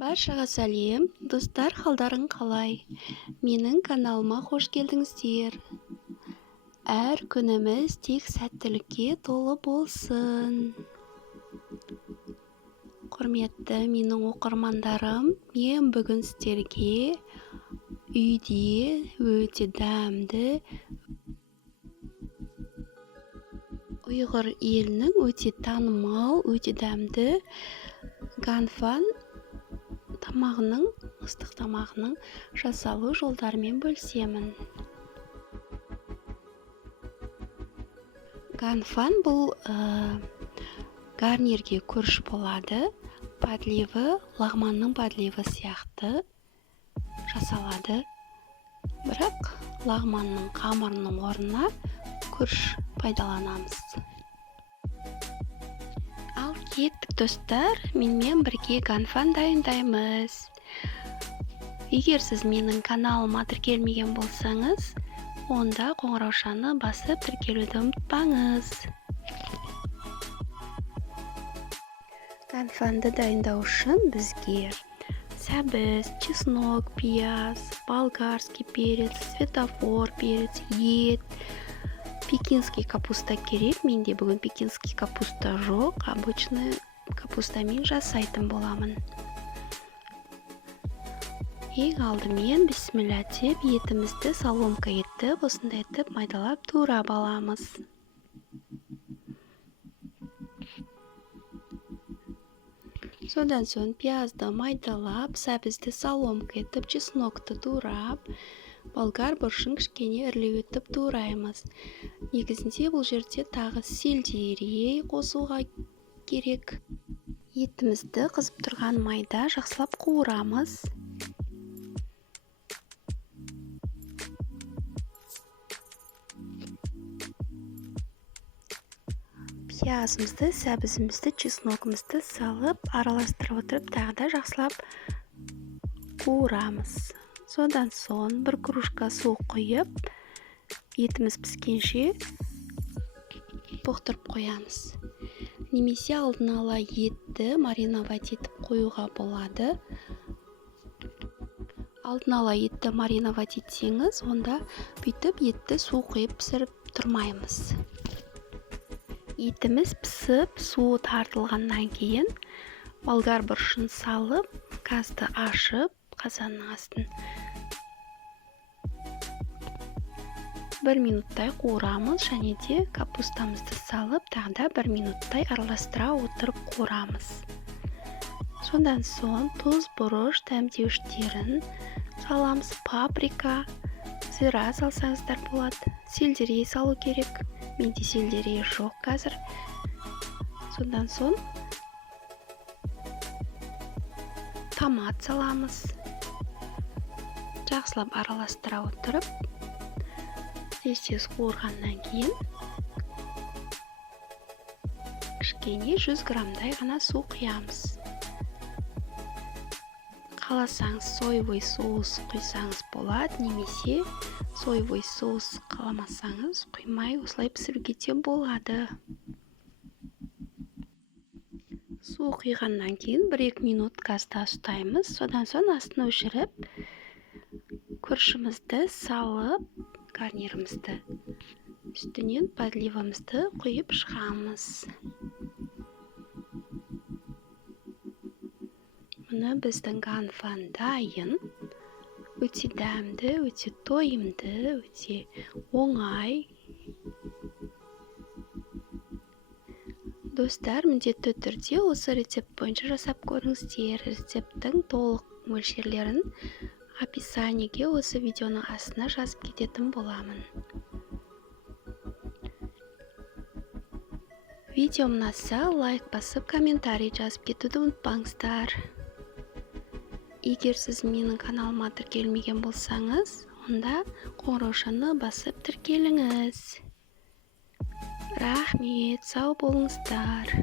Баршаға сәлем, достар, қалдарың қалай? Менің каналыма қош келдіңіздер. Әр күніміз тек сәттілікке толы болсын. Құрметті менің оқырмандарым, мен бүгін сіздерге үйде өте дәмді ұйғыр елінің өте танымал, өте дәмді ганфан ыстық тамағының жасалу жолдарымен бөлісемін. Ганфан бұл гарнирге күріш болады. Подливы, лағманның подливы сияқты жасалады. Бірақ лағманның қамырының орнына күріш пайдаланамыз. Ал кеттік достар, менімен бірге ганфан дайындаймыз. Егер сіз менің каналыма тіркелмеген болсаңыз, онда қоңыраушаны басып тіркелуді ұмытпаңыз. Ганфанды дайындау үшін бізге сәбіз, чеснок, пияз, болгарский перец, светофор перец, ет, пекинский капуста керек. Менде бүгін пекинский капуста жоқ, обычный капустамен жасайтын боламын. Ең алдымен бисмилля деп етімізді соломка етіп, осындай етіп майдалап турап аламыз. Содан соң пиязды майдалап, сәбізді соломка етіп, чеснокты турап, болгар бұршын кішкене үрлеу етіп тураймыз. Негізінде бұл жерде тағы сельдерей қосуға керек. Етімізді қызып тұрған майда жақсылап қуырамыз. Пиязымызды, сәбізімізді, чесногымызды салып, араластырып отырып, тағы да жақсылап қуырамыз. Содан соң бір кружка су құйып, етіміз піскенше тоқтырып қоямыз. Немесе алдын ала етті мариновать етіп қоюға болады. Алдын ала етті мариновать етсеңіз, онда бүйтіп етті су құйып пісіріп тұрмаймыз. Етіміз пісіп, суы тартылғаннан кейін болгар бұршын салып, газды ашып, қазанның астын 1 минуттай қуырамыз, және де капустамызды салып, тағы да 1 минуттай араластыра отырып қуырамыз. Содан соң тұз, бұрыш, дәмдеуіштерін саламыз. Паприка, зира салсаңыздар болады. Сельдерей салу керек. Менде сельдерей жоқ қазір. Содан соң томат саламыз. Жақсылап араластыра отырып, тез қуырғаннан кейін кішкене 100 граммдай ғана су құямыз. Қаласаңыз соевый соус құйсаңыз болады, немесе соевый соус қаламасаңыз құймай осылай пісіруге де болады. Су құйғаннан кейін 1-2 минут газда ұстаймыз. Содан соң астын өшіріп, күрішімізді салып, гарнирімізді үстінен подливамызды құйып шығамыз. Мұны біздің ганфан дайын. Өте дәмді, өте тойымды, өте оңай. Достар, міндетті түрде осы рецепт бойынша жасап көріңіздер. Рецепттің толық мөлшерлерін описаниеге осы видеоның астына жазып кететін боламын. Видео ұнаса, лайк басып, комментарий жазып кетуді ұмытпаңыздар. Егер сіз менің каналыма тіркелмеген болсаңыз, онда қоңыраушаны басып тіркеліңіз. Рахмет, сау болыңыздар.